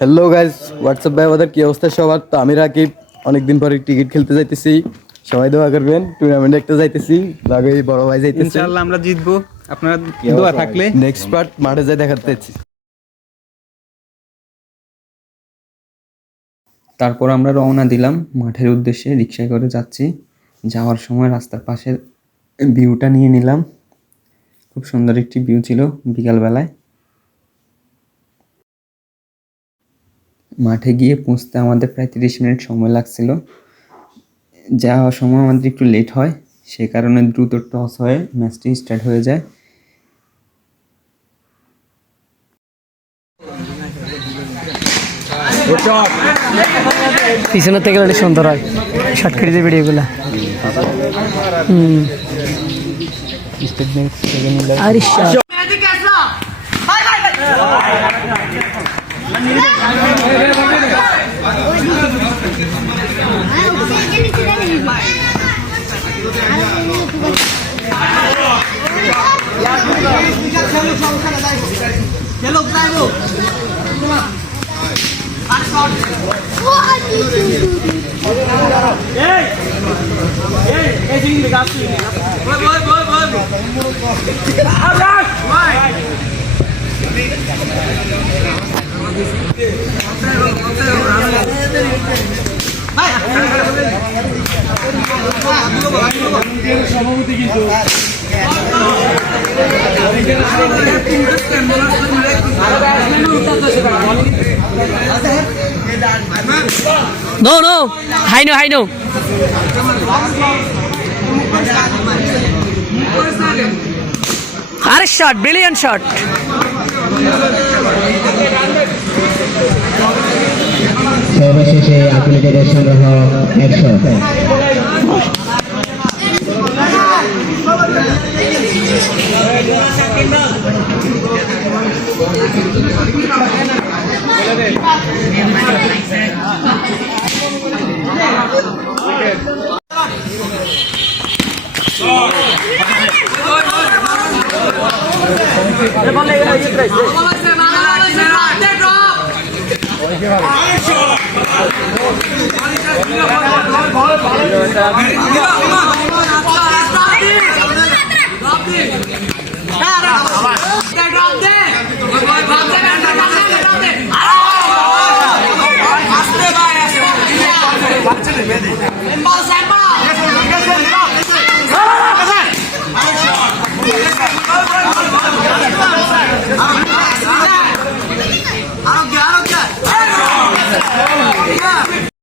Hello guys, WhatsApp ভাই, আমাদের কি অবস্থা সবার? তো আমি রাকিব, অনেকদিন পরে ক্রিকেট খেলতে যাইতেছি। সবাই দোয়া করবেন। টুর্নামেন্টে একটা যাইতেছি, লাগে বড় ভাই যাইতেছে। ইনশাআল্লাহ আমরা জিতবো, আপনারা দোয়া থাকলে। নেক্সট পার্ট মাঠে যাই দেখাতে যাচ্ছি। তারপর আমরা রওনা দিলাম মাঠের উদ্দেশ্যে। রিকশায় করে যাচ্ছি। যাওয়ার সময় রাস্তার পাশের ভিউটা নিয়ে নিলাম। খুব সুন্দর একটি ভিউ ছিল বিকালবেলায়। মাঠে গিয়ে পৌঁছতে আমাদের প্রায় 30 মিনিট সময় লাগছিল। যাওয়ার সময় আমাদের একটু লেট হয়, সে কারণে দ্রুত টস হয়ে ম্যাচটি স্টার্ট হয়ে যায়। পিছনের থেকে অনেক সুন্দর হয় শর্টকাটের ভিডিওগুলো। আরে No, I know. Are shot, brilliant shot. সর্বশেষে আপিলের সংগ্রহ 100।